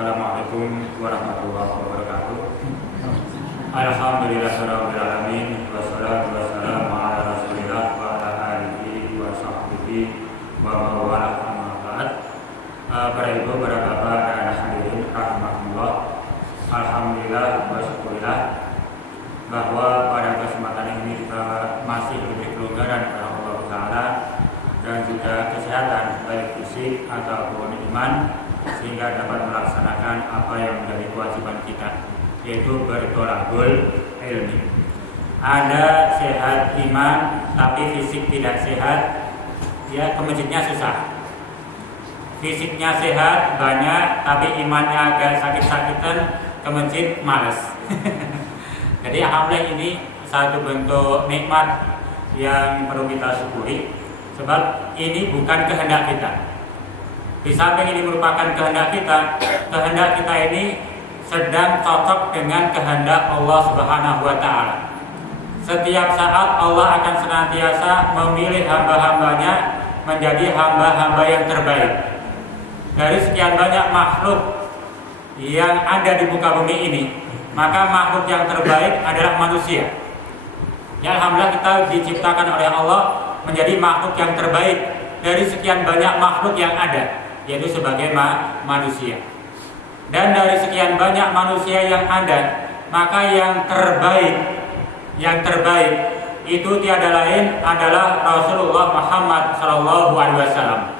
Assalamualaikum warahmatullahi wabarakatuh. Alhamdulillahirabbil alamin wassalatu wassalamu ala Rasulillah wa ala alihi wa sahbihi wa mawalah amma ba'd. Para ibu, para bapak dan hadirin rahimakumullah. Alhamdulillah wa syukurillah bahwa pada kesempatan ini kita masih diberi kelonggaran oleh Allah Ta'ala dan juga kesehatan baik fisik ataupun iman, sehingga dapat melaksanakan apa yang menjadi kewajiban kita, yaitu bertolakul ilmi. Ada sehat iman tapi fisik tidak sehat, ya ke masjidnya susah. Fisiknya sehat banyak tapi imannya agak sakit-sakitan, ke masjid malas. Jadi alhamdulillah ini satu bentuk nikmat yang perlu kita syukuri, sebab ini bukan kehendak kita. Di samping ini merupakan kehendak kita ini sedang cocok dengan kehendak Allah Subhanahu wa Ta'ala. Setiap saat Allah akan senantiasa memilih hamba-hambanya menjadi hamba-hamba yang terbaik. Dari sekian banyak makhluk yang ada di muka bumi ini, maka makhluk yang terbaik adalah manusia. Ya, alhamdulillah kita diciptakan oleh Allah menjadi makhluk yang terbaik dari sekian banyak makhluk yang ada, yaitu sebagai manusia. Dan dari sekian banyak manusia yang ada, maka yang terbaik itu tiada lain adalah Rasulullah Muhammad SAW.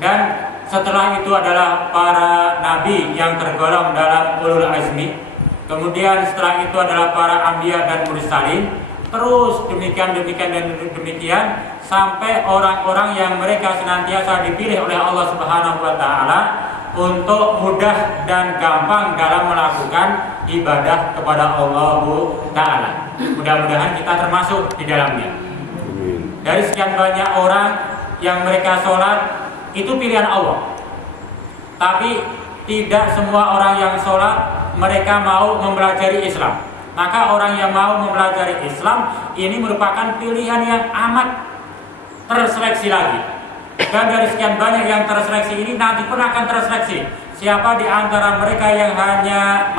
Dan setelah itu adalah para nabi yang tergolong dalam ulul azmi. Kemudian setelah itu adalah para anbiya dan mursalin. Terus demikian sampai orang-orang yang mereka senantiasa dipilih oleh Allah Subhanahu wa Ta'ala untuk mudah dan gampang dalam melakukan ibadah kepada Allah Ta'ala. Mudah-mudahan kita termasuk di dalamnya. Dari sekian banyak orang yang mereka sholat, itu pilihan Allah. Tapi tidak semua orang yang sholat mereka mau mempelajari Islam. Maka orang yang mau mempelajari Islam ini merupakan pilihan yang amat terseleksi lagi. Dan dari sekian banyak yang terseleksi ini nanti pun akan terseleksi. Siapa di antara mereka yang hanya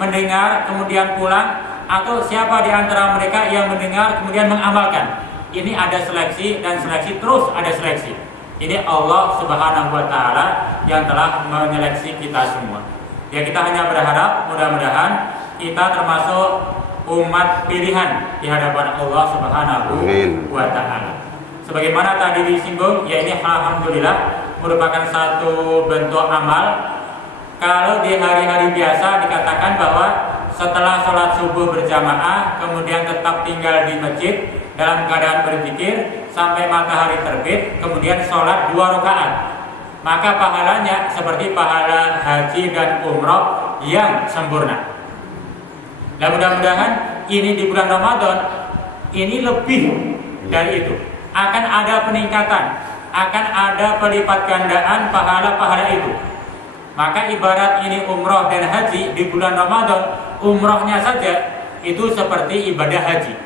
mendengar kemudian pulang, atau siapa di antara mereka yang mendengar kemudian mengamalkan. Ini ada seleksi dan seleksi terus ada seleksi. Ini Allah Subhanahu wa Ta'ala yang telah menyeleksi kita semua. Ya, kita hanya berharap mudah-mudahan kita termasuk umat pilihan di hadapan Allah Subhanahu wa Ta'ala. Sebagaimana tadi disinggung, ya ini alhamdulillah merupakan satu bentuk amal. Kalau di hari-hari biasa dikatakan bahwa setelah sholat subuh berjamaah kemudian tetap tinggal di masjid dalam keadaan berzikir sampai matahari terbit, kemudian sholat 2 rakaat, maka pahalanya seperti pahala haji dan umroh yang sempurna. Dan mudah-mudahan ini di bulan Ramadan ini lebih dari itu, akan ada peningkatan, akan ada pelipat gandaan pahala-pahala itu. Maka ibarat ini umroh dan haji di bulan Ramadan, umrohnya saja itu seperti ibadah haji.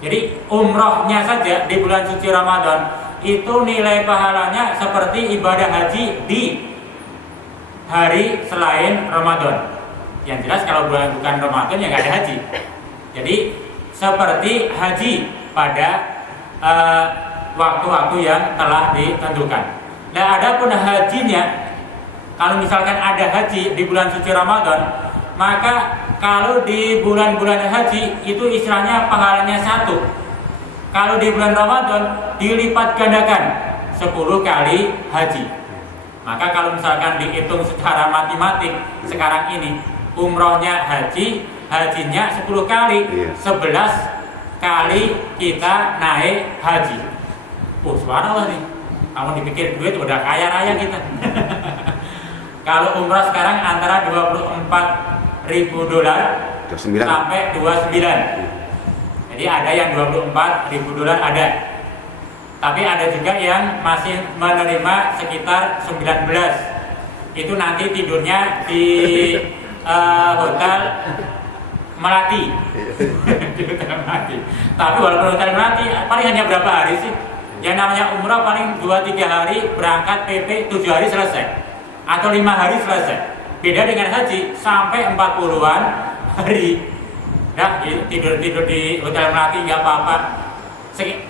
Jadi umrohnya saja di bulan suci Ramadan itu nilai pahalanya seperti ibadah haji di hari selain Ramadan. Yang jelas kalau bukan Ramadan ya nggak ada haji. Jadi seperti haji pada waktu-waktu yang telah ditentukan. Nah, adapun hajinya, kalau misalkan ada haji di bulan suci Ramadan, maka kalau di bulan-bulan haji itu istilahnya pahalanya 1. Kalau di bulan Ramadan dilipat gandakan 10 kali haji. Maka kalau misalkan dihitung secara matematik sekarang ini, umrohnya haji, hajinya 10 kali, 11 kali kita naik haji. Subhanallah nih. Kamu dipikir duit udah kaya raya kita. Kalau umroh sekarang antara $24.000 sampai 29. Jadi ada yang $24.000 ada. Tapi ada juga yang masih menerima sekitar 19. Itu nanti tidurnya di hotel Melati. Di hotel Melati. Tapi walaupun hotel Melati paling hanya berapa hari sih? Yang namanya umrah paling 2-3 hari, berangkat PP 7 hari selesai. atau 5 hari selesai. Beda dengan haji sampai 40-an hari. Ya, tidur di Hotel Melati nggak apa-apa.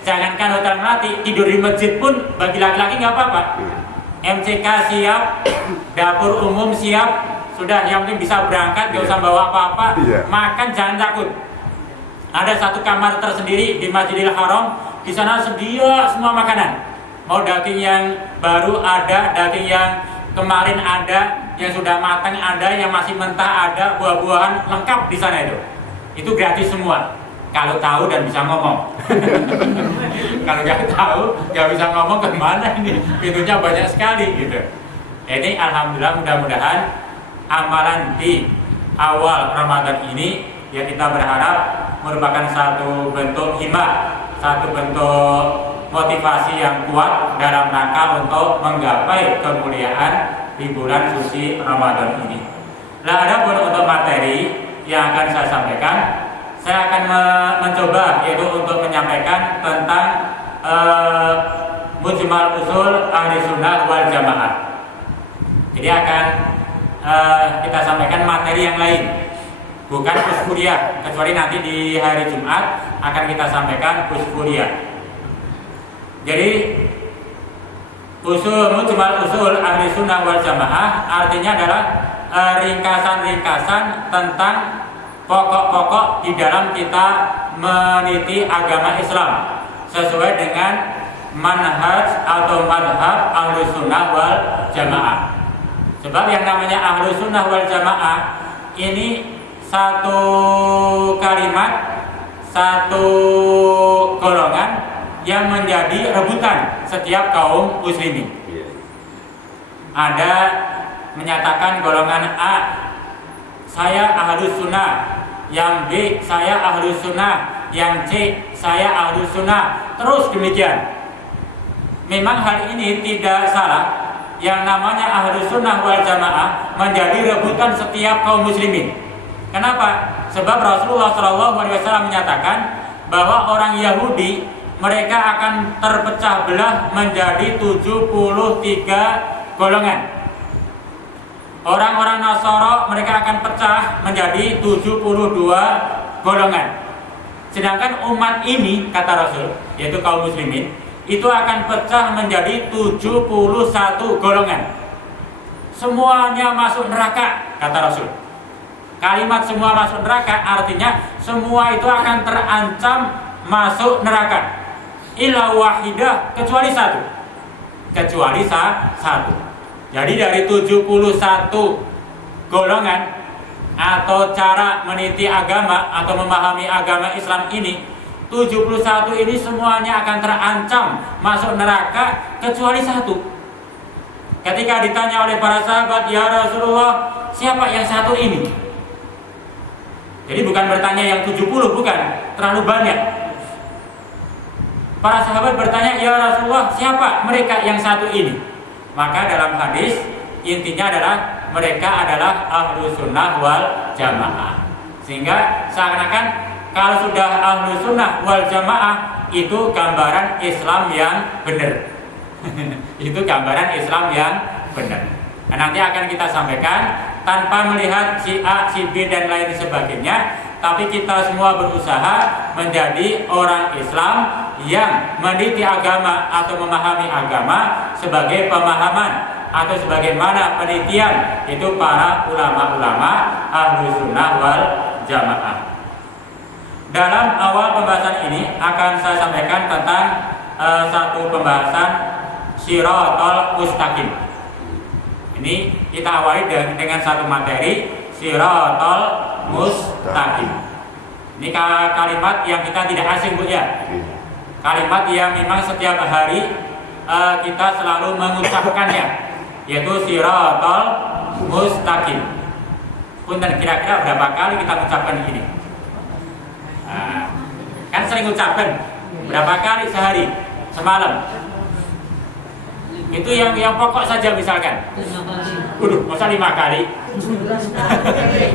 Jangankan Hotel Melati, tidur di masjid pun bagi laki-laki nggak apa-apa. MCK siap, dapur umum siap, sudah yang penting bisa berangkat, nggak usah bawa apa-apa. Makan jangan takut. Ada satu kamar tersendiri di Masjidil Haram, di sana sedia semua makanan. Mau daging yang baru ada, daging yang kemarin ada, yang sudah matang ada, yang masih mentah ada, buah-buahan lengkap di sana itu. Itu gratis semua. Kalau tahu dan bisa ngomong. Kalau nggak tahu, nggak bisa ngomong kemana ini? Pintunya banyak sekali gitu. Ini alhamdulillah, mudah-mudahan amalan di awal Ramadan ini ya kita berharap merupakan satu bentuk himmah, satu bentuk motivasi yang kuat dalam rangka untuk menggapai kemuliaan di bulan suci Ramadan ini. Nah, ada pun untuk materi yang akan saya sampaikan, saya akan mencoba yaitu untuk menyampaikan tentang mujmal usul ahli sunnah wal jamaah. Jadi akan kita sampaikan materi yang lain, bukan uskuliah, kecuali nanti di hari Jumat akan kita sampaikan uskuliah. Jadi mujmal usul ahli sunnah wal jamaah artinya adalah ringkasan-ringkasan tentang pokok-pokok di dalam kita meniti agama Islam sesuai dengan manhaj atau madhab ahlu sunnah wal jamaah. Sebab yang namanya ahlu sunnah wal jamaah ini satu kalimat, satu golongan yang menjadi rebutan setiap kaum muslimin. Ada menyatakan golongan A, saya ahlus sunnah, yang B, saya ahlus sunnah, yang C, saya ahlus sunnah, terus demikian. Memang hal ini tidak salah. Yang namanya ahlus sunnah wal jamaah menjadi rebutan setiap kaum muslimin. Kenapa? Sebab Rasulullah SAW menyatakan bahwa orang Yahudi mereka akan terpecah belah menjadi 73 golongan. Orang-orang Nasara mereka akan pecah menjadi 72 golongan. Sedangkan umat ini, kata Rasul, yaitu kaum muslimin, itu akan pecah menjadi 71 golongan. Semuanya masuk neraka, kata Rasul. Kalimat semua masuk neraka artinya semua itu akan terancam masuk neraka. Illa wahidah, kecuali satu. Kecuali satu. Jadi dari 71 golongan atau cara meniti agama atau memahami agama Islam ini, 71 ini semuanya akan terancam masuk neraka kecuali satu. Ketika ditanya oleh para sahabat, ya Rasulullah, siapa yang satu ini? Jadi bukan bertanya yang 70, bukan, terlalu banyak. Para sahabat bertanya, ya Rasulullah, siapa mereka yang satu ini? Maka dalam hadis intinya adalah mereka adalah ahlu sunnah wal jamaah. Sehingga seakan-akan kalau sudah ahlu sunnah wal jamaah itu gambaran Islam yang benar. Itu gambaran Islam yang benar. Nah, nanti akan kita sampaikan tanpa melihat si A, si B dan lain sebagainya, tapi kita semua berusaha menjadi orang Islam yang meneliti agama atau memahami agama sebagai pemahaman atau sebagaimana penelitian itu para ulama-ulama ahlu sunnah wal jamaah. Dalam awal pembahasan ini akan saya sampaikan tentang satu pembahasan Shiratal Mustaqim. Ini kita awali dengan satu materi Shiratal Mustaqim. Ini kalimat yang kita tidak asing, Bu, ya. Kalimat yang memang setiap hari kita selalu mengucapkannya, yaitu Shiratal Mustaqim. Punten, kira-kira berapa kali kita mengucapkan ini? Kan sering ucapkan berapa kali sehari, semalam? Itu yang pokok saja misalkan. Masa 5 kali?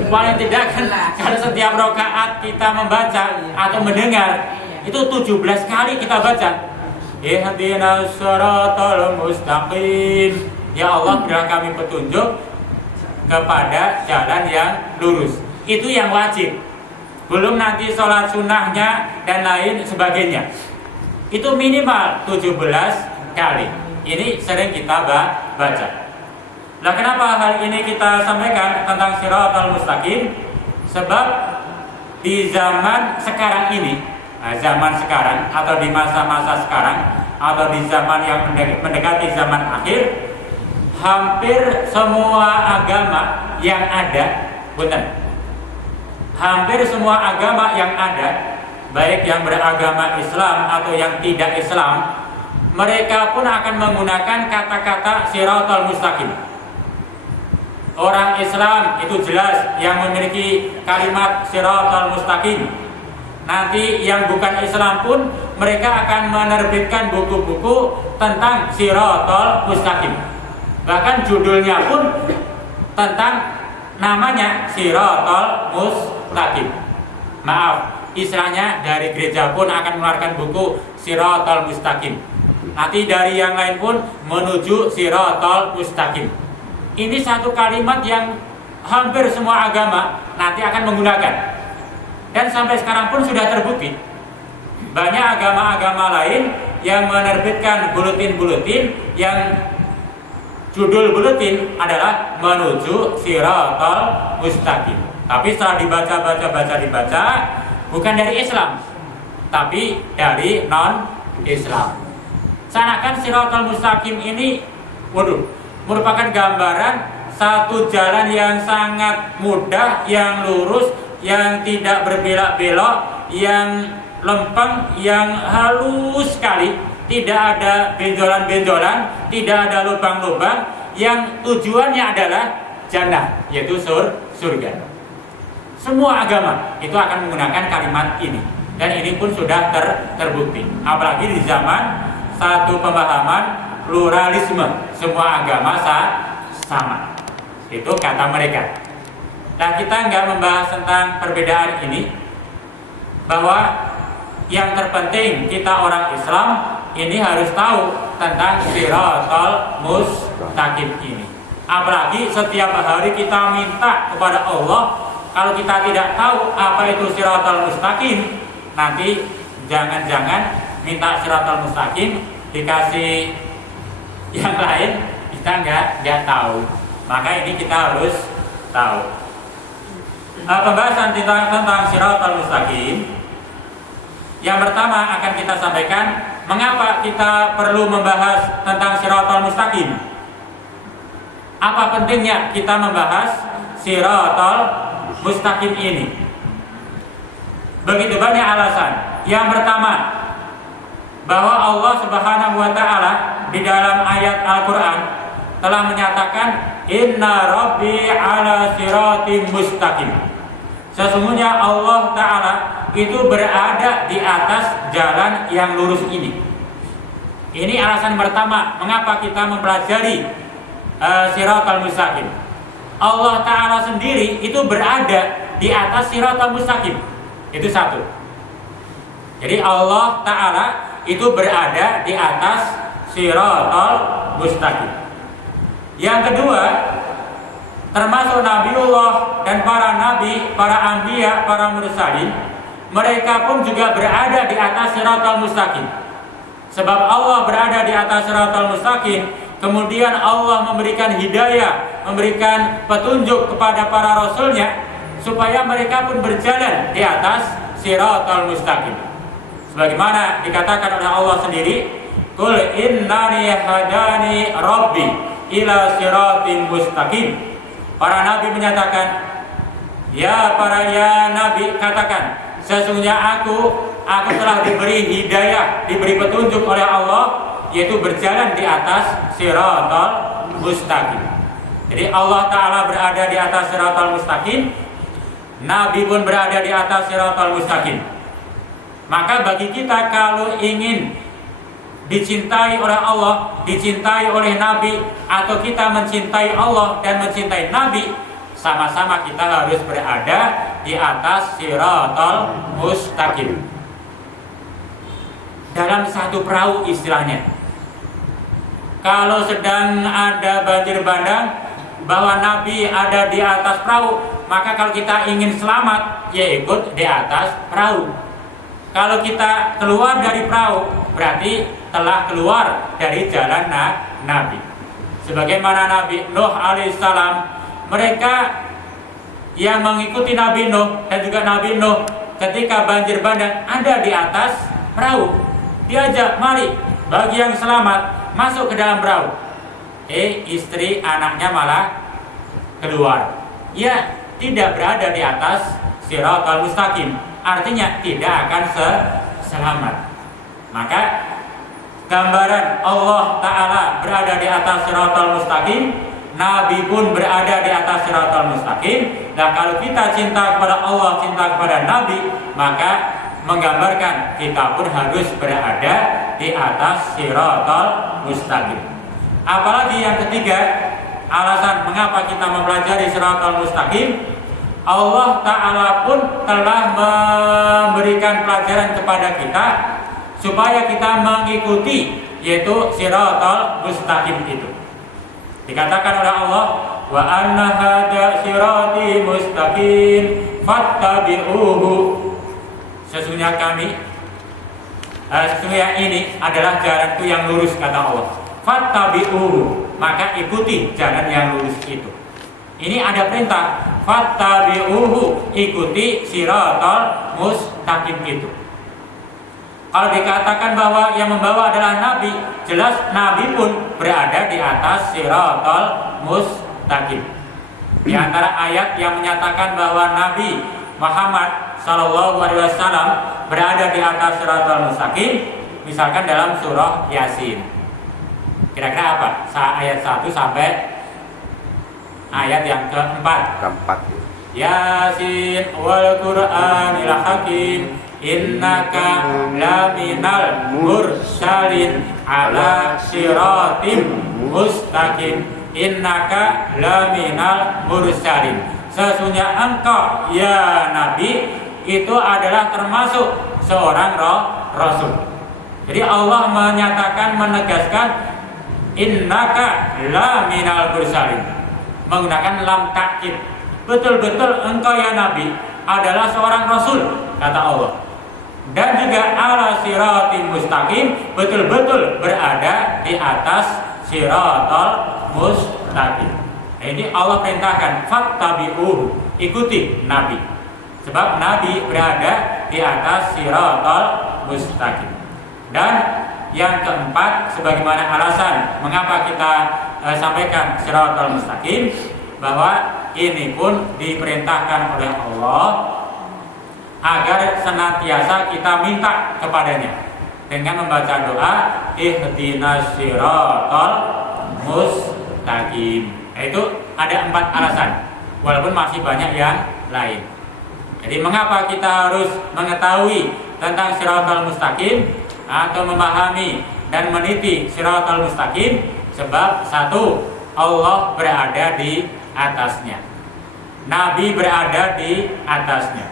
Paling tidak kan kalau setiap rakaat kita membaca atau mendengar itu 17 kali kita baca. Ihdinas shiratal mustaqim. Ya Allah, berilah kami petunjuk kepada jalan yang lurus. Itu yang wajib. Belum nanti sholat sunnahnya dan lain sebagainya. Itu minimal 17 kali. Ini sering kita baca. Nah, kenapa hal ini kita sampaikan tentang Shiratal Mustaqim? Sebab di zaman sekarang ini, zaman sekarang atau di masa-masa sekarang atau di zaman yang mendekati zaman akhir, hampir semua agama yang ada, hampir semua agama yang ada, baik yang beragama Islam atau yang tidak Islam, mereka pun akan menggunakan kata-kata Shiratal Mustaqim. Orang Islam itu jelas yang memiliki kalimat Shiratal Mustaqim. Nanti yang bukan Islam pun mereka akan menerbitkan buku-buku tentang Shiratal Mustaqim. Bahkan judulnya pun tentang namanya Shiratal Mustaqim. Maaf, istilahnya dari gereja pun akan mengeluarkan buku Shiratal Mustaqim. Nanti dari yang lain pun menuju Shiratal Mustaqim. Ini satu kalimat yang hampir semua agama nanti akan menggunakan. Dan sampai sekarang pun sudah terbukti. Banyak agama-agama lain yang menerbitkan buletin-buletin yang judul buletin adalah menuju Shiratal Mustaqim. Tapi setelah dibaca, bukan dari Islam, tapi dari non-Islam. Seakan Shiratal Mustaqim ini, merupakan gambaran satu jalan yang sangat mudah, yang lurus, yang tidak berbelok-belok, yang lempeng, yang halus sekali, tidak ada benjolan-benjolan, tidak ada lubang-lubang, yang tujuannya adalah jannah, yaitu surga. Semua agama itu akan menggunakan kalimat ini, dan ini pun sudah terbukti. Apalagi di zaman satu pemahaman pluralisme, semua agama sama. Itu kata mereka. Nah, kita nggak membahas tentang perbedaan ini, bahwa yang terpenting kita orang Islam ini harus tahu tentang Shiratal Mustaqim ini. Apalagi setiap hari kita minta kepada Allah, kalau kita tidak tahu apa itu Shiratal Mustaqim, nanti jangan-jangan minta Shiratal Mustaqim dikasih yang lain, kita nggak tahu. Maka ini kita harus tahu. Pembahasan tentang Shiratal Mustaqim, yang pertama akan kita sampaikan mengapa kita perlu membahas tentang Shiratal Mustaqim. Apa pentingnya kita membahas Shiratal Mustaqim ini? Begitu banyak alasan. Yang pertama, bahwa Allah Subhanahu wa Ta'ala di dalam ayat Al-Quran telah menyatakan, Inna Rabbi ala siratim mustaqim. Sesungguhnya Allah Ta'ala itu berada di atas jalan yang lurus ini. Ini alasan pertama mengapa kita mempelajari Shiratal Mustaqim. Allah Ta'ala sendiri itu berada di atas Shiratal Mustaqim. Itu satu. Jadi Allah Ta'ala itu berada di atas Shiratal Mustaqim. Yang kedua, termasuk Nabiullah dan para nabi, para anbiya, para mursalin, mereka pun juga berada di atas Shiratal Mustaqim. Sebab Allah berada di atas Shiratal Mustaqim, kemudian Allah memberikan hidayah, memberikan petunjuk kepada para rasulnya, supaya mereka pun berjalan di atas Shiratal Mustaqim. Sebagaimana dikatakan oleh Allah sendiri, Qul innani hadani Rabbi ila siratin mustaqim. Para nabi menyatakan, ya nabi, katakan, sesungguhnya aku telah diberi hidayah, diberi petunjuk oleh Allah, yaitu berjalan di atas Shiratal Mustaqim. Jadi Allah Ta'ala berada di atas Shiratal Mustaqim, nabi pun berada di atas Shiratal Mustaqim. Maka bagi kita kalau ingin dicintai oleh Allah, dicintai oleh Nabi, atau kita mencintai Allah dan mencintai Nabi, sama-sama kita harus berada di atas Shiratal Mustaqim. Dalam satu perahu istilahnya. kalau sedang ada banjir bandang bahwa Nabi ada di atas perahu, maka kalau kita ingin selamat ya ikut di atas perahu. Kalau kita keluar dari perahu berarti telah keluar dari jalan Nabi. Sebagaimana Nabi Nuh alaihissalam, mereka yang mengikuti Nabi Nuh dan juga Nabi Nuh ketika banjir bandang ada di atas perahu, diajak mari bagi yang selamat masuk ke dalam perahu. Istri anaknya malah keluar. Ya, tidak berada di atas Shiratal Mustaqim, artinya tidak akan selamat. Maka gambaran Allah Ta'ala berada di atas Shiratal Mustaqim, Nabi pun berada di atas Shiratal Mustaqim. Nah, kalau kita cinta kepada Allah, cinta kepada Nabi, maka menggambarkan kita pun harus berada di atas Shiratal Mustaqim. Apalagi yang ketiga, alasan mengapa kita mempelajari Shiratal Mustaqim, Allah Ta'ala pun telah memberikan pelajaran kepada kita supaya kita mengikuti, yaitu Shiratal Mustaqim itu. Dikatakan oleh Allah, wa anna hadza sirati mustaqim fattabi'uhu. Sesungguhnya ini adalah jalanku yang lurus, kata Allah. Fattabi'uhu, maka ikuti jalan yang lurus itu. Ini ada perintah, fattabi'uhu, ikuti Shiratal Mustaqim itu. Kalau dikatakan bahwa yang membawa adalah Nabi, jelas Nabi pun berada di atas Shiratal Mustaqim. Di antara ayat yang menyatakan bahwa Nabi Muhammad Sallallahu Alaihi Wasallam berada di atas Shiratal Mustaqim, misalkan dalam surah Yasin. Kira-kira apa? Ayat 1 sampai ayat yang keempat. Yasin wal Qur'anil Hakim, innaka laminal mursalin ala siratim mustaqim, innaka laminal mursalin. Sesungguhnya engkau ya Nabi itu adalah termasuk seorang rasul. Jadi Allah menyatakan, menegaskan innaka laminal mursalin menggunakan lam takkid. Betul-betul engkau ya Nabi adalah seorang rasul, kata Allah. Dan juga ala siratim mustaqim, betul-betul berada di atas Shiratal Mustaqim. Ini Allah perintahkan, fattabi'uhu, ikuti Nabi. Sebab Nabi berada di atas Shiratal Mustaqim. Dan yang keempat, sebagaimana alasan mengapa kita sampaikan Shiratal Mustaqim, bahwa ini pun diperintahkan oleh Allah agar senantiasa kita minta kepadanya dengan membaca doa ihdinas siratal mustaqim. Itu ada 4 alasan, walaupun masih banyak yang lain. Jadi mengapa kita harus mengetahui tentang Shiratal Mustaqim atau memahami dan meniti Shiratal Mustaqim? Sebab satu, Allah berada di atasnya, Nabi berada di atasnya.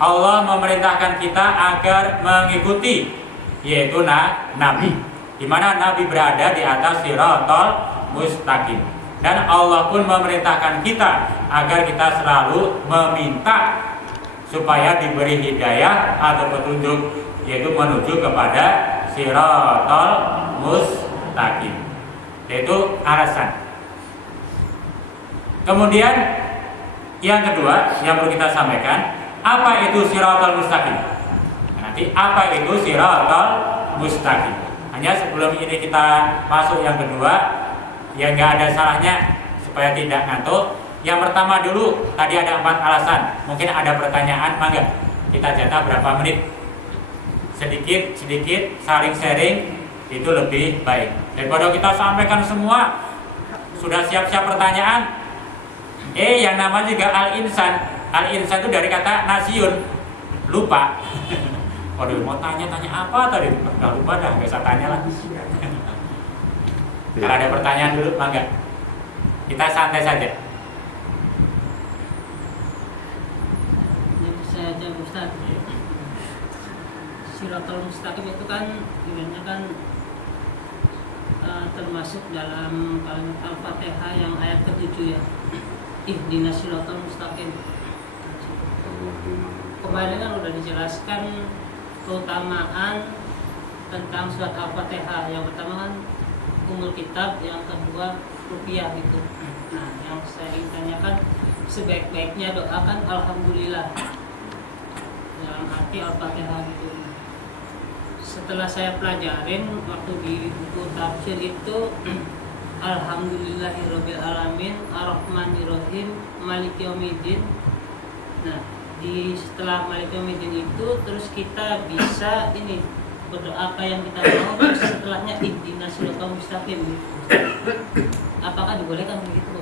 Allah memerintahkan kita agar mengikuti, yaitu Nabi, di mana Nabi berada di atas Shiratal Mustaqim. Dan Allah pun memerintahkan kita agar kita selalu meminta supaya diberi hidayah atau petunjuk, yaitu menuju kepada Shiratal Mustaqim. Yaitu alasan. Kemudian yang kedua yang perlu kita sampaikan, apa itu Shiratal Mustaqim? Nanti apa itu Shiratal Mustaqim? Hanya sebelum ini kita masuk yang kedua, ya nggak ada salahnya supaya tidak ngantuk. Yang pertama dulu, tadi ada 4 alasan. Mungkin ada pertanyaan, mangga kita jatah berapa menit? Sedikit saling sharing itu lebih baik daripada kita sampaikan semua sudah siap-siap pertanyaan. Yang nama juga al-insan. Al-insan itu dari kata nasyun, lupa. Waduh, mau tanya apa tadi? Udah lupa dah, nggak usah tanya lah. Kalau ada pertanyaan dulu, mangga. Kita santai saja. Yang saya jawab Ustaz. Shiratal Mustaqim itu kan ibaratnya kan termasuk dalam kalimat Al-Fatihah yang ayat ke-7 ya. Ihdinas siratal mustaqim. Kemarin kan udah dijelaskan keutamaan tentang surat Al-Fatihah. Yang pertama kan umul kitab, yang kedua rupiah gitu. Nah, yang saya ingin tanyakan, sebaik-baiknya doakan alhamdulillah dalam arti Al-Fatihah gitu. Setelah saya pelajarin waktu di buku tafsir itu Alhamdulillahirabbil alamin arrahmanirrahim maliki yaumiddin. Nah, setelah maliki yaumiddin itu terus kita bisa ini berdoa apa yang kita mau, terus setelahnya ihdinas siratal mustaqim. Apakah dibolehkan begitu?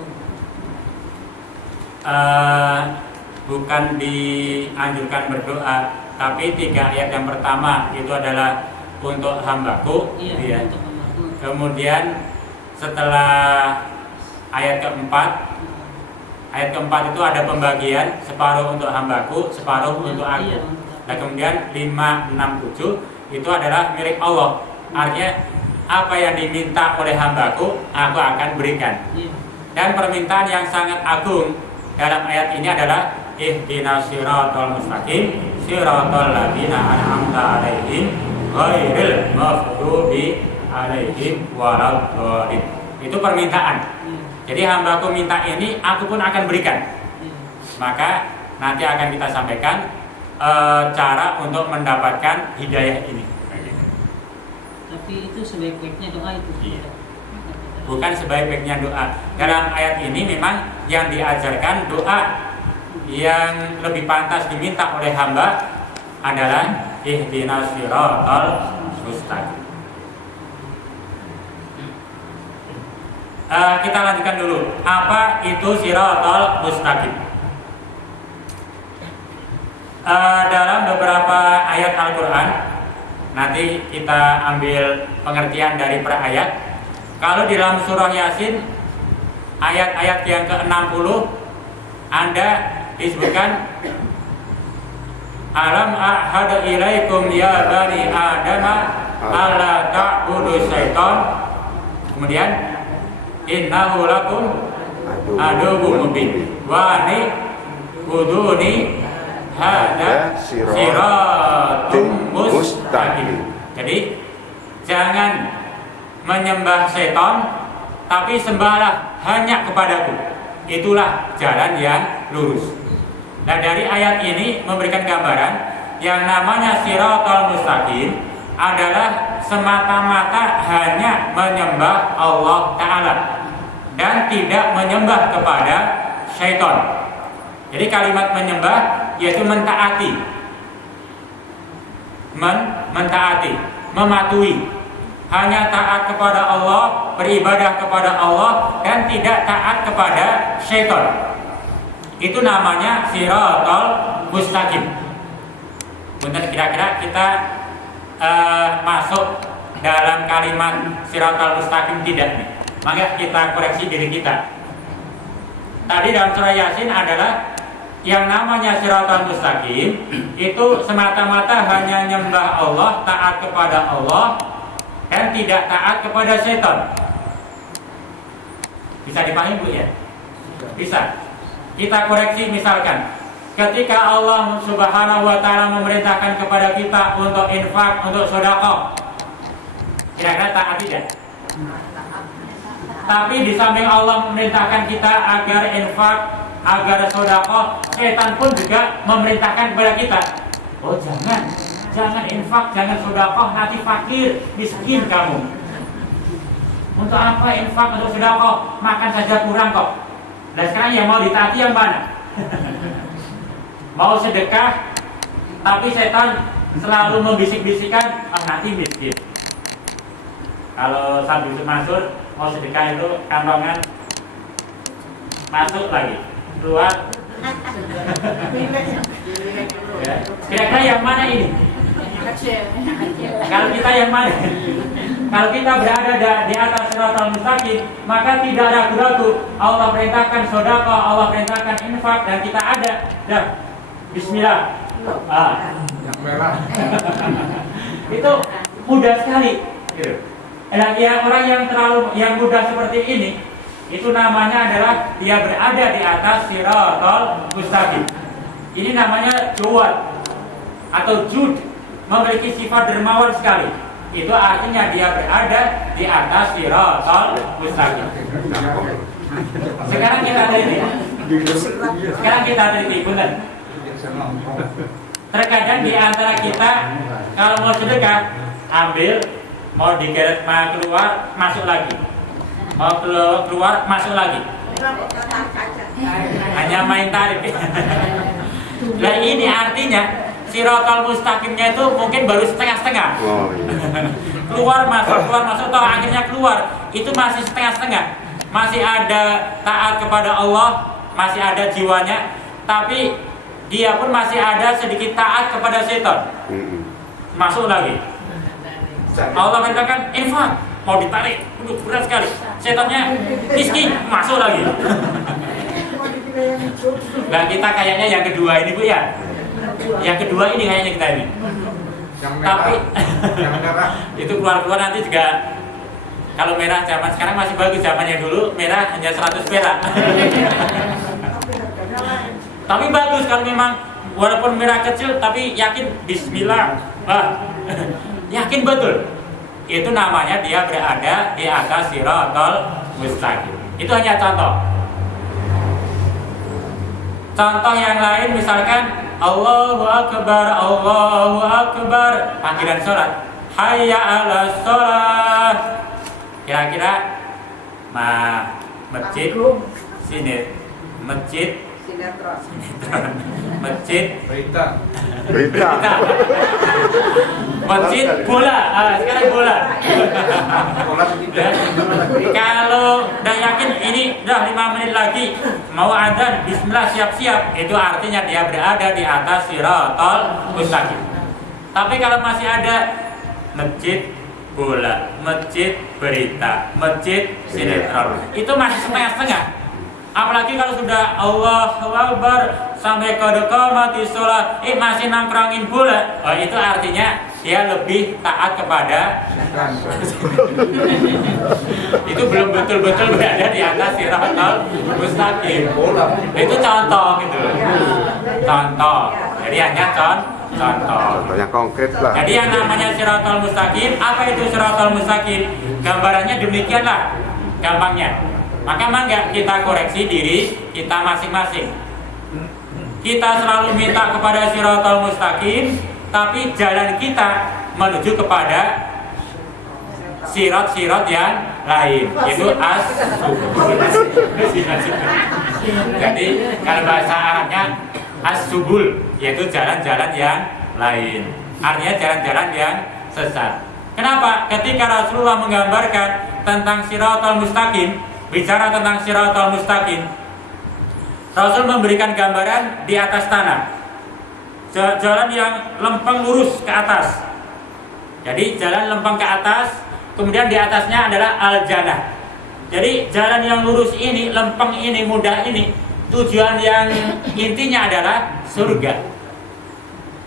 Bukan dianjurkan berdoa, tapi 3 ayat yang pertama itu adalah untuk hambaku, iya, ya. Untuk hambaku. Kemudian setelah ayat keempat itu ada pembagian, separuh untuk hambaku, separuh untuk aku. Iya, Nah, kemudian 5, 6, 7 itu adalah milik Allah. Artinya apa yang diminta oleh hambaku, aku akan berikan. Iya. Dan permintaan yang sangat agung dalam ayat ini adalah ihdinas siratal mustaqim siratal ladzina an'amta 'alaihim ghairil maghdubi 'alaihim waladdallin. Itu permintaan. Jadi hambaku minta ini, aku pun akan berikan. Maka nanti akan kita sampaikan cara untuk mendapatkan hidayah ini. Tapi itu sebaik-baiknya doa itu. Iya. Bukan sebaik-baiknya doa. Dalam ayat ini memang yang diajarkan doa yang lebih pantas diminta oleh hamba adalah ihdinas siratal mustaqim. Kita lanjutkan dulu. Apa itu siratal mustaqim? Dalam beberapa ayat Al-Quran, nanti kita ambil pengertian dari per ayat. Kalau di dalam surah Yasin ayat-ayat yang ke-60 Anda disebutkan alam ahad ilaikum ya bani adama alla ta'budu syaitan, kemudian innahu lakum aduwwum mubin wa ani buduni hada siratum mustaqim. Jadi jangan menyembah setan, tapi sembahlah hanya kepadaku. Itulah jalan yang lurus. Nah, dari ayat ini memberikan gambaran yang namanya siratal mustaqim adalah semata-mata hanya menyembah Allah Ta'ala dan tidak menyembah kepada syaitan. Jadi kalimat menyembah yaitu mentaati, mentaati, mematuhi, hanya taat kepada Allah, beribadah kepada Allah dan tidak taat kepada syaitan. Itu namanya siratal mustaqim. Benar, kira-kira kita masuk dalam kalimat siratal mustaqim tidak nih? Maka kita koreksi diri kita. Tadi dalam surah Yasin adalah yang namanya siratal mustaqim itu semata-mata hanya nyembah Allah, taat kepada Allah dan tidak taat kepada setan. Bisa dipahami Bu ya? Bisa. Kita koreksi misalkan ketika Allah Subhanahu wa taala memerintahkan kepada kita untuk infak, untuk sedekah. Kira-kira taat tidak? Tapi di samping Allah memerintahkan kita agar infak, agar sedekah, setan pun juga memerintahkan kepada kita. Oh jangan infak, jangan sedekah, nanti fakir, miskin kamu. Untuk apa infak, untuk sedekah? Makan saja kurang kok. Dan sekarang yang mau ditaati yang mana? Mau sedekah, tapi setan selalu membisik-bisikan, nanti miskin. Kalau Sambil Mansur mau sedekah itu kantongan masuk lagi, keluar. Ya. Kira-kira yang mana ini? Kalau kita yang mana? Kalau kita berada di atas siratal mustaqim, maka tidak ada ragu-ragu. Allah perintahkan sedekah, Allah perintahkan infak, dan kita ada. Dah, Bismillah. Yang merah. Itu mudah sekali. Gitu. Orang yang mudah seperti ini, itu namanya adalah dia berada di atas siratal mustaqim. Ini namanya jawad atau jud, memiliki sifat dermawan sekali. Itu artinya dia berada di atas siratal mustaqim. Sekarang kita teliti, punten. Terkadang di antara kita kalau mau sedekah, ambil, mau digeret keluar, masuk lagi. Mau keluar, masuk lagi. Hanya main tarik. Nah ini artinya siratal mustaqimnya itu mungkin baru setengah-setengah. Keluar masuk, atau akhirnya keluar, itu masih setengah-setengah. Masih ada taat kepada Allah, masih ada jiwanya, tapi dia pun masih ada sedikit taat kepada setan. Masuk lagi. Allah katakan infak, mau ditarik, berat sekali. Setannya miskin, masuk lagi. Nah kita kayaknya yang kedua ini Bu ya. Yang kedua ini kayaknya kita ini. Tapi itu keluar nanti juga. Kalau merah zaman sekarang masih bagus, zamannya dulu merah hanya 100 perak. Tapi bagus kalau memang walaupun merah kecil tapi yakin bismillah. Yakin betul. Itu namanya dia berada di atas siratal mustaqim. Itu hanya contoh. Contoh yang lain misalkan Allahu Akbar, panggilan sholat. Hayya 'alas sholat. Kira-kira masjid sinetron, masjid berita, masjid bola, sekarang bola. Kalau udah yakin ini udah 5 menit lagi mau adzan, bismillah siap-siap, itu artinya dia berada di atas siratal mustaqim. Tapi kalau masih ada masjid bola, masjid berita, masjid sinetron, itu masih setengah-setengah. Apalagi kalau sudah Allahu Akbar sampai qad qamatis shalah, masih nangkrangin bola, itu artinya dia lebih taat kepada itu belum betul-betul berada di atas siratal mustaqim. Itu contoh gitu. Contoh. Jadi hanya contoh yang konkret lah. Jadi yang namanya siratal mustaqim, apa itu siratal mustaqim? Gambarannya demikianlah gampangnya. Maka mangga kita koreksi diri kita masing-masing. Kita selalu minta kepada siratal mustaqim, tapi jalan kita menuju kepada sirat-sirat yang lain, yaitu as-subul. Jadi kalau bahasa Arabnya as-subul, yaitu jalan-jalan yang lain. Artinya jalan-jalan yang sesat. Kenapa? Ketika Rasulullah menggambarkan tentang siratal mustaqim, bicara tentang siratal mustaqim, Rasul memberikan gambaran di atas tanah, jalan yang lempeng lurus ke atas. Jadi jalan lempeng ke atas, kemudian di atasnya adalah al-jannah. Jadi jalan yang lurus ini, lempeng ini, mudah ini, tujuan yang intinya adalah surga.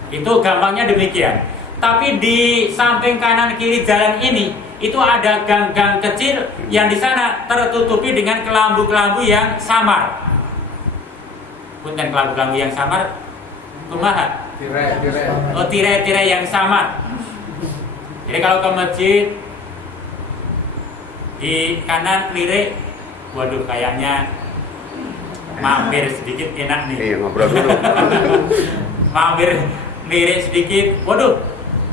Itu gampangnya demikian. Tapi di samping kanan kiri jalan ini, itu ada gang-gang kecil yang di sana tertutupi dengan kelambu-kelambu yang samar. Punten kelambu-kelambu yang samar, kumaha? Tirai-tirai yang samar. Jadi kalau ke masjid di kanan kiri, waduh kayaknya mampir sedikit enak nih. Iya, ngobrol dulu. Mampir kiri sedikit, waduh.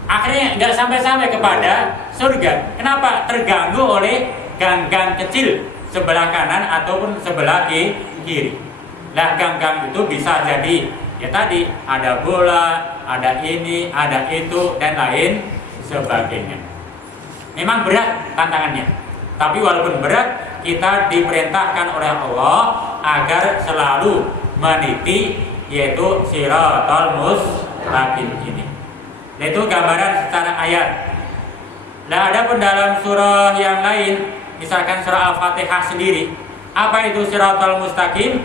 Akhirnya nggak sampai-sampai kepada surga. Kenapa? Terganggu oleh gang-gang kecil sebelah kanan ataupun sebelah kiri. Nah, gang-gang itu bisa jadi ya tadi ada bola, ada ini, ada itu dan lain sebagainya. Memang berat tantangannya. Tapi walaupun berat, kita diperintahkan oleh Allah agar selalu meniti yaitu siratal mustaqim ini. Itu gambaran secara ayat. Nah, ada pun dalam surah yang lain, misalkan surah Al-Fatihah sendiri, apa itu siratal mustaqim?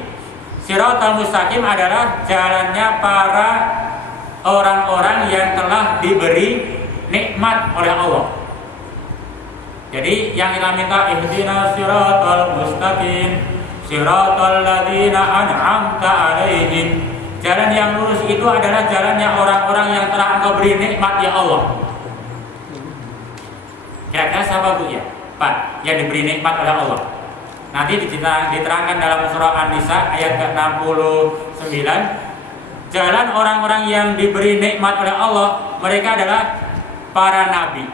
Siratal mustaqim adalah jalannya para orang-orang yang telah diberi nikmat oleh Allah. Jadi yang kita minta ihdinas siratal mustaqim siratal ladzina an'amta 'alaihim. Jalan yang lurus itu adalah jalannya orang-orang yang telah Engkau beri nikmat ya Allah. Kira-kira siapa Bu ya? Pak, yang diberi nikmat oleh Allah. Nanti diterangkan dalam surah An-Nisa ayat ke-69. Jalan orang-orang yang diberi nikmat oleh Allah, mereka adalah para nabi,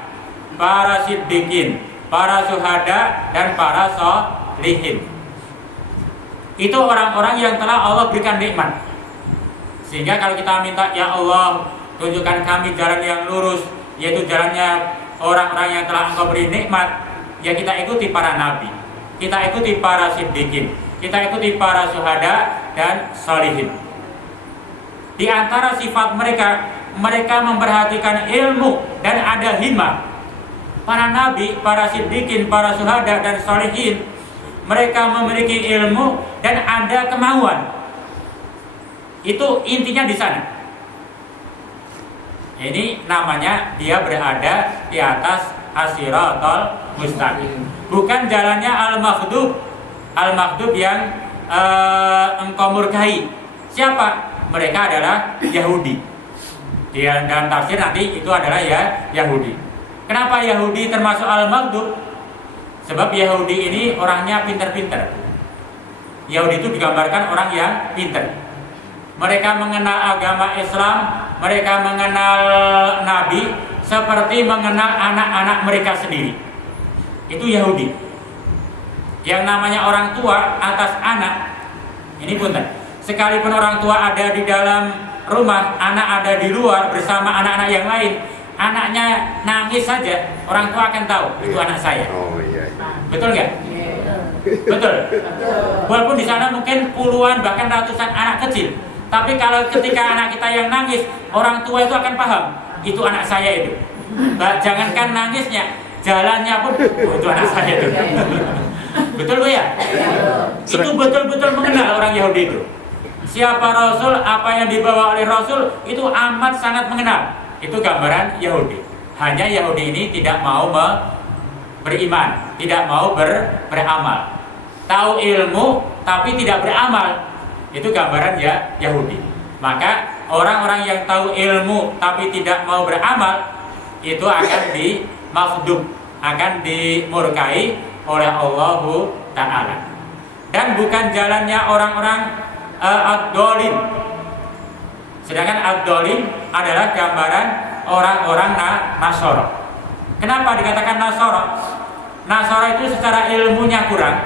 para siddiqin, para syuhada, dan para sholihin. Itu orang-orang yang telah Allah berikan nikmat. Sehingga kalau kita minta, ya Allah, tunjukkan kami jalan yang lurus, yaitu jalannya orang-orang yang telah Engkau beri nikmat, ya kita ikuti para nabi, kita ikuti para siddiqin, kita ikuti para syuhada dan sholihin. Di antara sifat mereka, mereka memperhatikan ilmu dan ada himmah. Para nabi, para siddiqin, para syuhada dan sholihin, mereka memiliki ilmu dan ada kemauan. Itu intinya di sana. Ini namanya dia berada di atas as-siratal mustaqim. Bukan jalannya al-maghdub. Al-maghdub yang engkau murkai. Siapa? Mereka adalah Yahudi. Di dalam tafsir nanti itu adalah ya Yahudi. Kenapa Yahudi termasuk al-maghdub? Sebab Yahudi ini orangnya pintar-pintar. Yahudi itu digambarkan orang yang pintar. Mereka mengenal agama Islam, mereka mengenal Nabi seperti mengenal anak-anak mereka sendiri. Itu Yahudi. Yang namanya orang tua atas anak, ini punten. Sekalipun orang tua ada di dalam rumah, anak ada di luar bersama anak-anak yang lain, anaknya nangis saja, orang tua akan tahu itu anak saya. Oh iya. Betul nggak? Betul. Walaupun di sana mungkin puluhan bahkan ratusan anak kecil, tapi kalau ketika anak kita yang nangis, orang tua itu akan paham itu anak saya itu. Jangankan nangisnya, jalannya pun itu anak saya itu. Betul Bu ya? Itu betul-betul mengenal orang Yahudi itu. Siapa Rasul, apa yang dibawa oleh Rasul, itu amat sangat mengenal. Itu gambaran Yahudi. Hanya Yahudi ini tidak mau beriman, tidak mau beramal. Tahu ilmu tapi tidak beramal. Itu gambaran ya Yahudi. Maka orang-orang yang tahu ilmu tapi tidak mau beramal, itu akan dimaghdub, akan dimurkai oleh Allah Ta'ala. Dan bukan jalannya orang-orang ad-dhalin. Sedangkan ad-dhalin adalah gambaran orang-orang Nasara. Kenapa dikatakan Nasara? Nasara itu secara ilmunya kurang.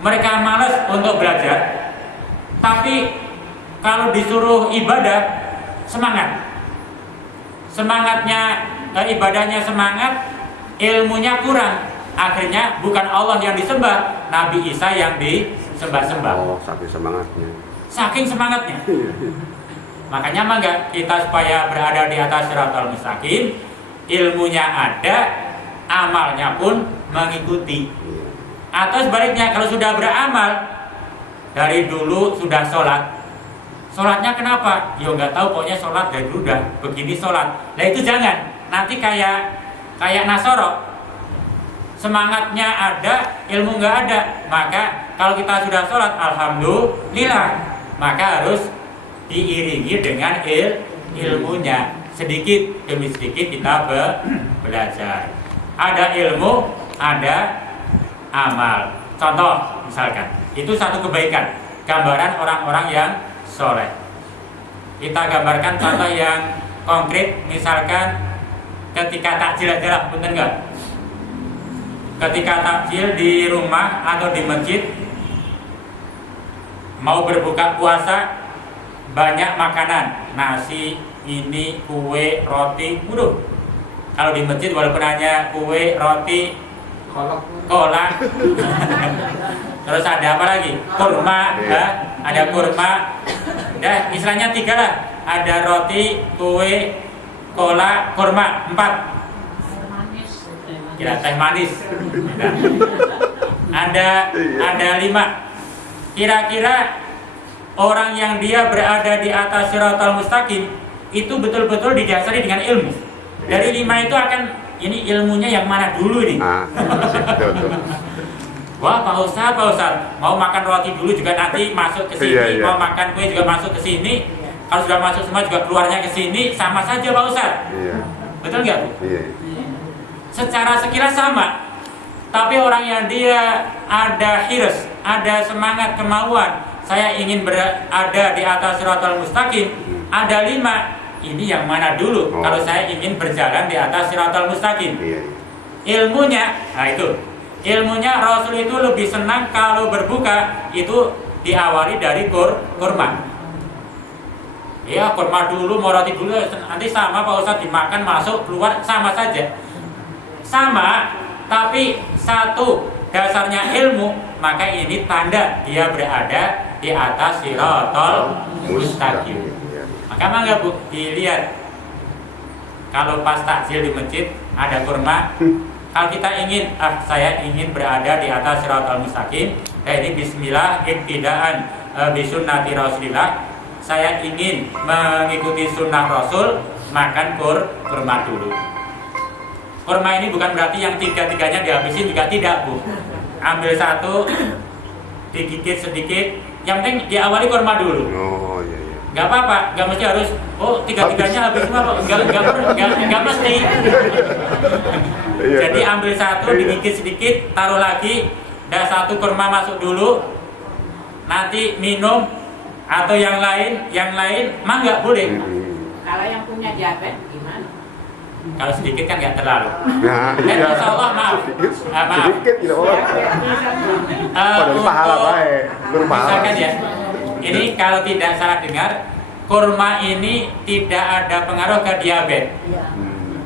Mereka malas untuk belajar. Tapi kalau disuruh ibadah, semangat. Semangatnya, ibadahnya semangat, ilmunya kurang. Akhirnya bukan Allah yang disembah, Nabi Isa yang disembah-sembah. Oh, saking semangatnya. Saking semangatnya. Makanya mangga kita supaya berada di atas siratal mustaqim, ilmunya ada, amalnya pun mengikuti. Atau sebaliknya, kalau sudah beramal, dari dulu sudah sholat, sholatnya kenapa? Ya nggak tahu, pokoknya sholat dari dulu udah begini sholat. Nah itu jangan, nanti kayak Nasoro, semangatnya ada, ilmu nggak ada. Maka kalau kita sudah sholat, alhamdulillah, maka harus diiringi dengan ilmunya. Sedikit demi sedikit kita belajar. Ada ilmu, ada amal. Contoh misalkan, itu satu kebaikan, gambaran orang-orang yang soleh. Kita gambarkan contoh yang konkret, misalkan ketika takjil aja lah, bener nggak? Ketika takjil di rumah atau di masjid, mau berbuka puasa, banyak makanan, nasi, ini, kue, roti, waduh. Kalau di masjid walaupun hanya kue, roti, kolak, terus ada apa lagi? Kurma, ya, ada kurma. Dah, istilahnya 3 lah. Ada roti, kue, kolak, kurma, 4. Kira teh manis. Ada 5. Kira-kira orang yang dia berada di atas siratal mustaqim itu betul-betul didasari dengan ilmu. Dari 5 itu akan ini ilmunya yang mana dulu nih? Betul. Wah, Pak Ustadz, mau makan roti dulu juga nanti masuk ke sini, mau makan kue juga masuk ke sini. Kalau sudah masuk semua juga keluarnya ke sini, sama saja Pak Ustadz. Iya. Betul nggak Bu? Iya. Secara sekilas sama, tapi orang yang dia ada hirs, ada semangat kemauan, saya ingin berada di atas siratal mustaqim, ada 5. Ini yang mana dulu? Kalau saya ingin berjalan di atas siratal mustaqim, ilmunya, nah itu. Ilmunya Rasul itu lebih senang kalau berbuka itu diawali dari kurma. Ya kurma dulu, mau roti dulu, nanti sama Pak Ustadz, dimakan masuk keluar sama saja. Sama, tapi satu dasarnya ilmu, maka ini tanda dia berada di atas siratal mustaqim. Maka mangga Bu, dilihat kalau pas takjil di masjid ada kurma. Kalau kita ingin, saya ingin berada di atas siratal mustaqim, ini bismillah iktidaan bisunnati Rasulillah, saya ingin mengikuti sunnah Rasul, makan kurma dulu. Kurma ini bukan berarti yang tiga-tiganya dihabisin, juga tidak Bu. Ambil satu, digigit sedikit, yang penting diawali kurma dulu. Oh iya. Gak apa-apa, gak mesti harus, tiga-tiganya habis semua kok, gak mesti. Jadi ambil satu, digigit sedikit, taruh lagi, dah satu kurma masuk dulu, nanti minum atau yang lain, mah nggak boleh. Kalau yang punya diabetes gimana? Kalau sedikit kan nggak terlalu. Nah, Dan insya Allah maaf. Sedikit tidak apa. Dari pahala baik, misalkan ya, ini kalau tidak salah dengar, kurma ini tidak ada pengaruh ke diabetes,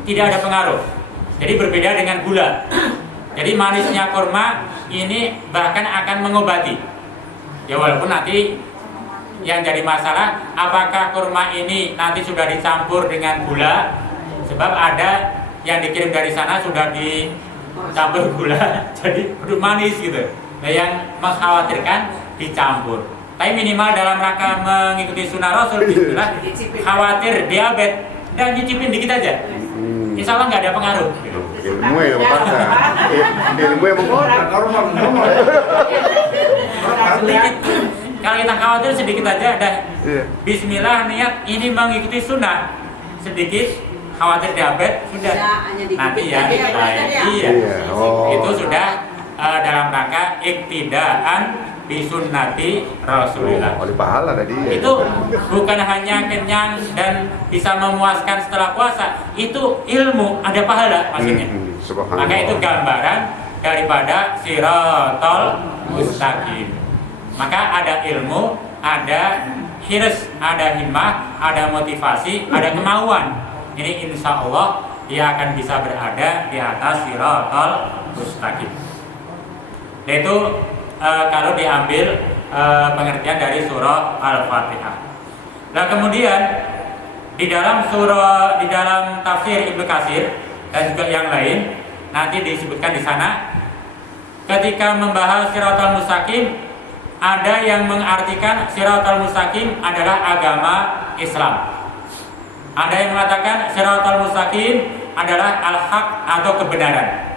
tidak ada pengaruh. Jadi berbeda dengan gula. Jadi manisnya kurma ini bahkan akan mengobati. Ya walaupun nanti yang jadi masalah, apakah kurma ini nanti sudah dicampur dengan gula? Sebab ada yang dikirim dari sana sudah dicampur gula, jadi udah manis gitu. Nah yang mengkhawatirkan dicampur. Tapi minimal dalam rangka mengikuti sunnah Rasul, bismillah, khawatir diabetes dan nyicipin dikit aja. Insya Allah nggak ada pengaruh. Ilmu yang paksa. Ilmu yang sedikit. Kalau kita khawatir sedikit aja, dah. Bismillah niat ini mengikuti sunnah. Sedikit khawatir diabetes sudah. Nanti ya, iya. Itu sudah dalam rangka iktidaan bisunnati Rasulillah. Oleh pahala tadi. Itu bukan hanya kenyang dan bisa memuaskan setelah puasa, itu ilmu, ada pahala maksudnya. Maka itu gambaran daripada siratal mustaqim. Maka ada ilmu, ada hirs, ada himmah, ada motivasi, ada kemauan. Ini insya Allah dia akan bisa berada di atas siratal mustaqim. Yaitu kalau diambil pengertian dari surah Al-Fatihah. Nah kemudian di dalam tafsir Ibnu Katsir dan juga yang lain nanti disebutkan di sana, ketika membahas siratal mustaqim, ada yang mengartikan siratal mustaqim adalah agama Islam. Ada yang mengatakan siratal mustaqim adalah al-haq atau kebenaran.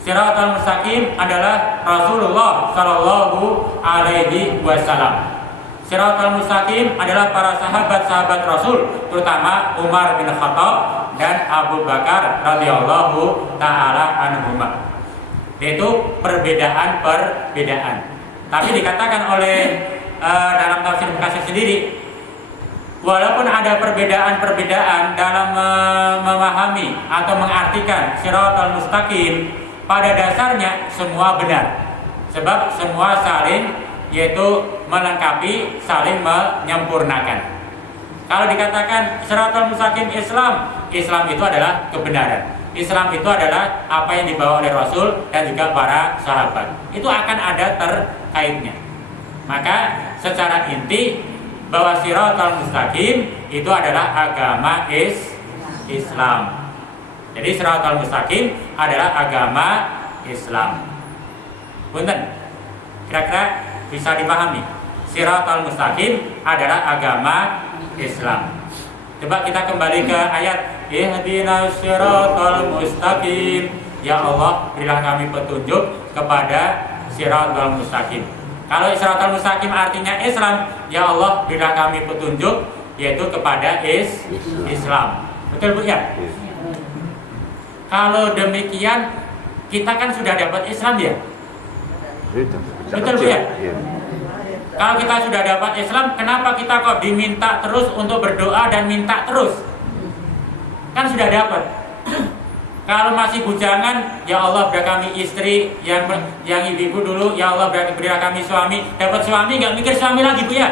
Siratal mustaqim adalah Rasulullah Sallallahu Alaihi Wasallam. Siratal mustaqim adalah para sahabat-sahabat Rasul, terutama Umar bin Khattab dan Abu Bakar radhiyallahu taala anhuma. Itu perbedaan. Tapi dikatakan oleh dalam tafsir Katsir sendiri, walaupun ada perbedaan dalam memahami atau mengartikan siratal mustaqim, pada dasarnya semua benar. Sebab semua saling yaitu melengkapi, saling menyempurnakan. Kalau dikatakan siratal mustaqim Islam itu adalah kebenaran. Islam itu adalah apa yang dibawa oleh Rasul dan juga para sahabat. Itu akan ada terkaitnya. Maka secara inti bahwa siratal mustaqim itu adalah agama Islam. Jadi siratal mustaqim adalah agama Islam. Punten, kira-kira bisa dipahami. Siratal mustaqim adalah agama Islam. Coba kita kembali ke ayat ihdinas siratal mustaqim. Ya Allah, berilah kami petunjuk kepada siratal mustaqim. Kalau siratal mustaqim artinya Islam, ya Allah, berilah kami petunjuk yaitu kepada Islam. Betul Bu ya? Kalau demikian kita kan sudah dapat Islam ya? Betul Bu ya? Kalau kita sudah dapat Islam, kenapa kita kok diminta terus untuk berdoa dan minta terus? Kan sudah dapat. Kalau masih bujangan, ya Allah beri kami istri yang ibu dulu, ya Allah berilah kami suami. Dapat suami nggak mikir suami lagi Bu ya?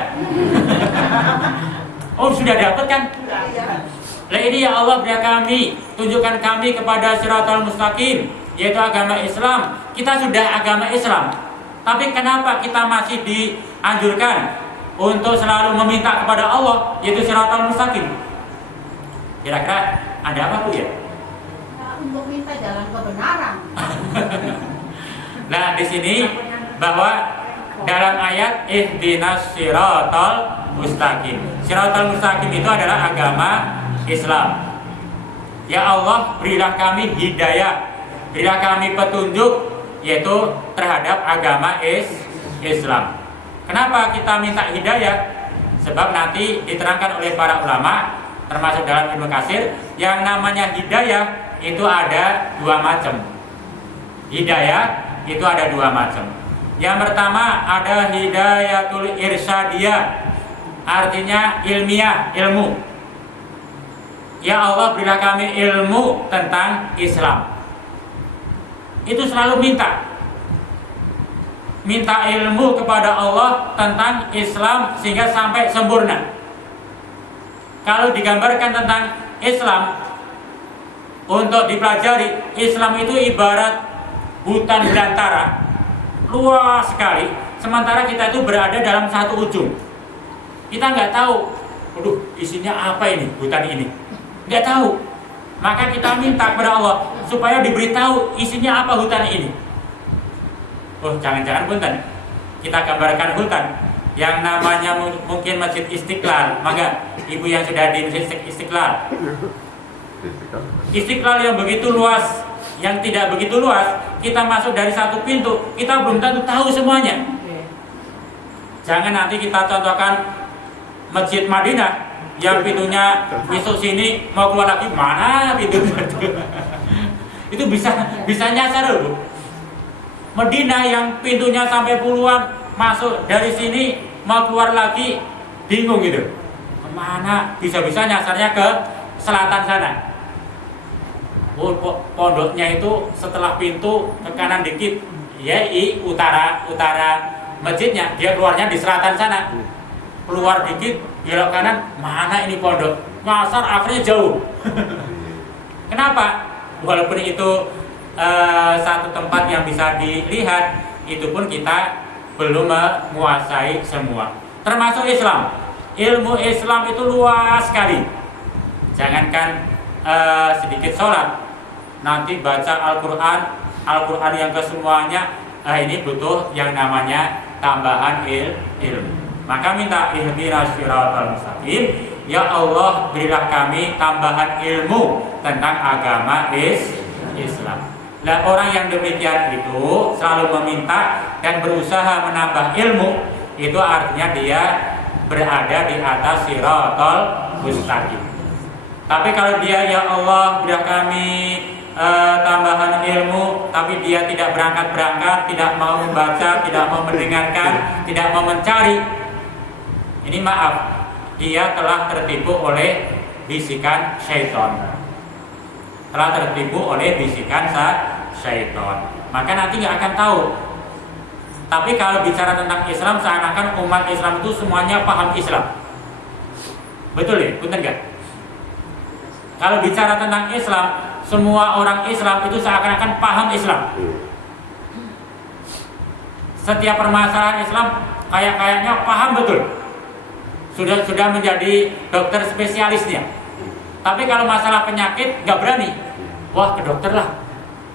Oh sudah dapat kan? Lah ini ya Allah berilah kami, tunjukkan kami kepada siratal mustaqim, yaitu agama Islam. Kita sudah agama Islam. Tapi kenapa kita masih dianjurkan untuk selalu meminta kepada Allah, yaitu siratal mustaqim? Kira-kira ada apa Bu ya? Untuk minta jalan kebenaran. Nah, di sini bahwa dalam ayat ihdinas siratal mustaqim. Siratal mustaqim itu adalah agama Islam. Ya Allah, berilah kami hidayah, berilah kami petunjuk yaitu terhadap agama Islam. Kenapa kita minta hidayah? Sebab nanti diterangkan oleh para ulama, termasuk dalam Ibnu Katsir, yang namanya hidayah itu ada dua macam. Hidayah itu ada dua macam. Yang pertama ada hidayatul irsyadiyah, artinya ilmiah, ilmu. Ya Allah, berilah kami ilmu tentang Islam. Itu selalu minta ilmu kepada Allah tentang Islam sehingga sampai sempurna. Kalau digambarkan tentang Islam untuk dipelajari, Islam itu ibarat hutan belantara, luas sekali. Sementara kita itu berada dalam satu ujung. Kita nggak tahu, aduh isinya apa ini hutan ini, nggak tahu. Maka kita minta kepada Allah supaya diberitahu isinya apa hutan ini. Oh jangan-jangan hutan, kita gambarkan hutan yang namanya mungkin Masjid Istiqlal. Maka ibu yang sudah di Masjid Istiqlal, Istiqlal yang begitu luas, yang tidak begitu luas, kita masuk dari satu pintu, kita belum tentu tahu semuanya. Jangan nanti kita contohkan Masjid Madinah yang pintunya besok sini mau keluar lagi, mana pintu itu bisa nyasar loh. Madinah yang pintunya sampai puluhan, masuk dari sini mau keluar lagi bingung gitu, kemana, bisa-bisa nyasarnya ke selatan sana. Oh, pondoknya itu setelah pintu ke kanan dikit, ya utara masjidnya, dia keluarnya di selatan sana. Keluar dikit, belok kanan, mana ini pondok? Nyasar akhirnya jauh. Kenapa? Walaupun itu satu tempat yang bisa dilihat, itu pun kita belum menguasai semua. Termasuk Islam. Ilmu Islam itu luas sekali. Jangankan sedikit sholat, nanti baca Al-Quran yang kesemuanya, ini butuh yang namanya tambahan ilmu. Maka minta ihdinas siratal mustaqim, ya Allah berilah kami tambahan ilmu tentang agama Islam. Nah orang yang demikian itu selalu meminta dan berusaha menambah ilmu, itu artinya dia berada di atas siratal mustaqim. Tapi kalau dia ya Allah berilah kami tambahan ilmu, tapi dia tidak berangkat, tidak mau membaca, tidak mau mendengarkan, tidak mau mencari, ini maaf, dia telah tertipu oleh bisikan syaitan. Telah tertipu oleh bisikan syaitan. Maka nanti nggak akan tahu. Tapi kalau bicara tentang Islam, seakan-akan umat Islam itu semuanya paham Islam. Betul ya? Betul nggak? Kalau bicara tentang Islam, semua orang Islam itu seakan-akan paham Islam. Setiap permasalahan Islam kayaknya paham betul. Sudah menjadi dokter spesialisnya. Tapi kalau masalah penyakit nggak berani, wah ke dokter lah.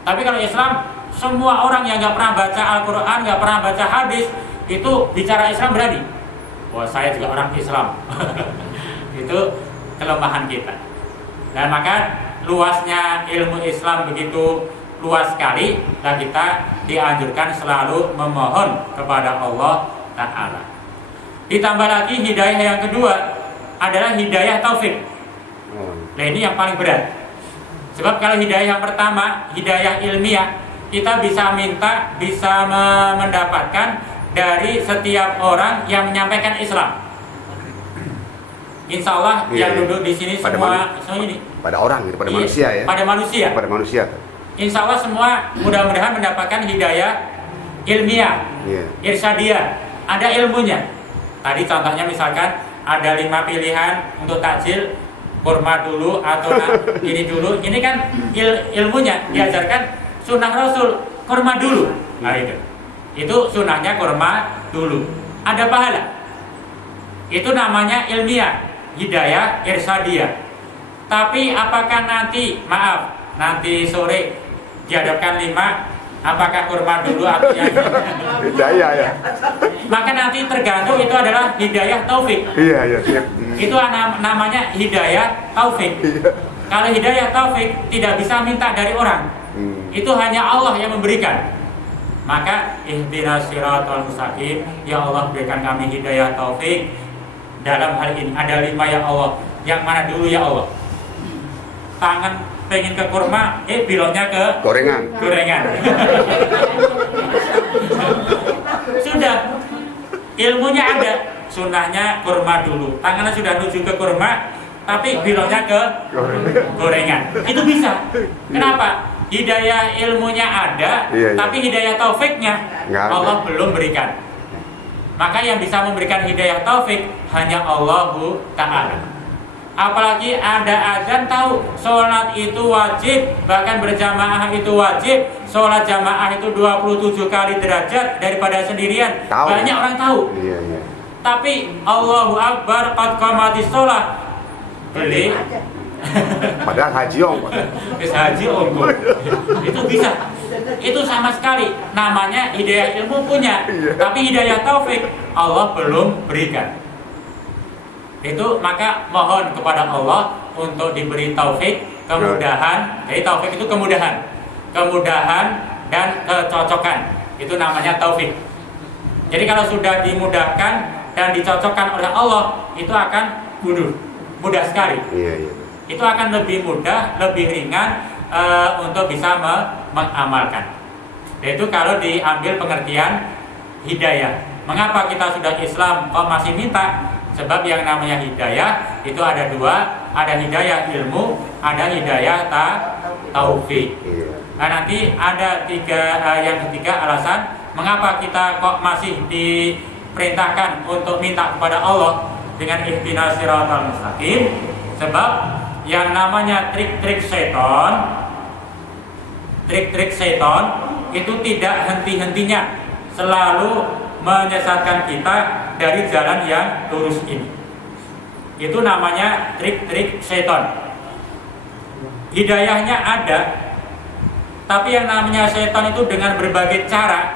Tapi kalau Islam, semua orang yang nggak pernah baca Al-Quran, nggak pernah baca hadis, itu bicara Islam berani. Wah saya juga orang Islam. Itu kelemahan kita. Dan maka luasnya ilmu Islam begitu luas sekali, dan kita dianjurkan selalu memohon kepada Allah Ta'ala. Ditambah lagi hidayah yang kedua adalah hidayah taufik. Nah ini yang paling berat. Sebab kalau hidayah yang pertama, hidayah ilmiah, kita bisa minta, bisa mendapatkan dari setiap orang yang menyampaikan Islam. Insya Allah yang duduk di sini semua ini pada orang gitu, pada manusia ya. Pada manusia. Pada manusia. Insya Allah semua mudah-mudahan mendapatkan hidayah ilmiah, irsyadiyah, ada ilmunya. Tadi contohnya misalkan ada 5 pilihan untuk takjil, kurma dulu atau ini dulu. Ini kan ilmunya diajarkan sunnah Rasul, kurma dulu. Nah itu sunnahnya kurma dulu. Ada pahala. Itu namanya ilmiah, hidayah irsyadiyah. Tapi apakah nanti sore dihadapkan 5, apakah kurma dulu atau yang hidayah ya. maka nanti tergantung, itu adalah hidayah taufik. Iya siap. Itu namanya hidayah taufik. Kalau hidayah taufik tidak bisa minta dari orang. Itu hanya Allah yang memberikan. Maka ihdinas siratal mustaqim, ya Allah berikan kami hidayah taufik. Dalam hal ini ada 5 ya Allah. Yang mana dulu ya Allah? Tangan pengen ke kurma, bilangnya ke gorengan. Sudah, ilmunya ada, sunnahnya kurma dulu. Tangannya sudah menuju ke kurma, tapi bilangnya ke gorengan. Itu bisa. Kenapa? Hidayah ilmunya ada, tapi hidayah taufiknya Allah belum berikan. Maka yang bisa memberikan hidayah taufik hanya Allah Ta'ala. Apalagi ada azan, tahu sholat itu wajib, bahkan berjamaah itu wajib. Sholat jamaah itu 27 kali derajat daripada sendirian. Banyak orang tahu. Tapi Allahu Akbar qad qamatis sholat, beli padahal haji ongkos. Itu bisa. Itu sama sekali namanya hidayah ilmu punya, tapi hidayah taufik Allah belum berikan. Itu maka mohon kepada Allah untuk diberi taufik, kemudahan. Jadi taufik itu kemudahan dan kecocokan. Itu namanya taufik. Jadi kalau sudah dimudahkan dan dicocokkan oleh Allah, itu akan mudah sekali. Itu akan lebih mudah, lebih ringan untuk bisa mengamalkan. Yaitu kalau diambil pengertian hidayah. Mengapa kita sudah Islam kok masih minta? Sebab yang namanya hidayah itu ada 2, ada hidayah ilmu, ada hidayah taufik. Nah nanti ada yang ketiga alasan mengapa kita kok masih diperintahkan untuk minta kepada Allah dengan ihdinas siratal mustaqim. Sebab yang namanya trik-trik seton itu tidak henti-hentinya selalu menyesatkan kita dari jalan yang lurus ini. Itu namanya trik-trik seton. Hidayahnya ada, tapi yang namanya seton itu dengan berbagai cara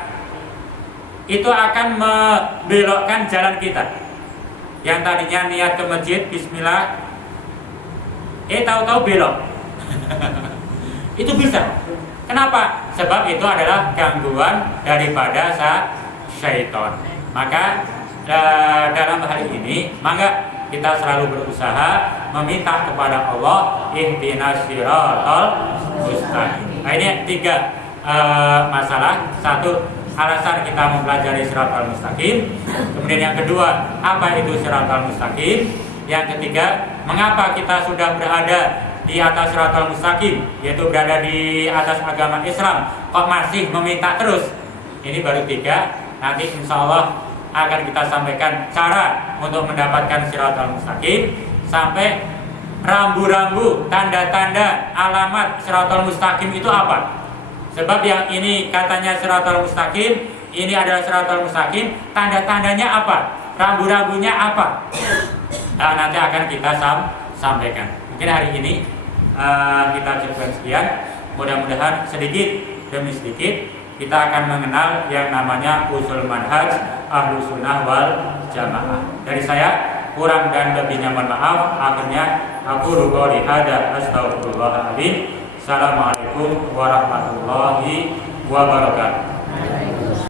itu akan membelokkan jalan kita. Yang tadinya niat ke masjid, bismillah, tahu-tahu belok. Itu bisa. Kenapa? Sebab itu adalah gangguan daripada syaitan. Maka dalam hal ini, maka kita selalu berusaha meminta kepada Allah ihdinas siratal mustaqim. Nah ini 3 masalah. 1, alasan kita mempelajari siratal mustaqim. Kemudian yang kedua, apa itu siratal mustaqim? Yang ketiga, mengapa kita sudah berada di atas siratal mustaqim, yaitu berada di atas agama Islam, kok masih meminta terus? Ini baru 3. Nanti insya Allah akan kita sampaikan cara untuk mendapatkan siratal mustaqim, sampai rambu-rambu, tanda-tanda, alamat siratal mustaqim itu apa. Sebab yang ini katanya siratal mustaqim, ini adalah siratal mustaqim, tanda-tandanya apa, rambu-rambunya apa, nanti akan kita sampaikan. Mungkin hari ini kita cukupkan sekian. Mudah-mudahan sedikit demi sedikit kita akan mengenal yang namanya usul manhaj Ahlus Sunnah wal Jamaah. Dari saya, kurang dan lebihnya mohon maaf. Akhirnya aku qouli hada astaghfirullahaladzim. Assalamualaikum warahmatullahi wabarakatuh.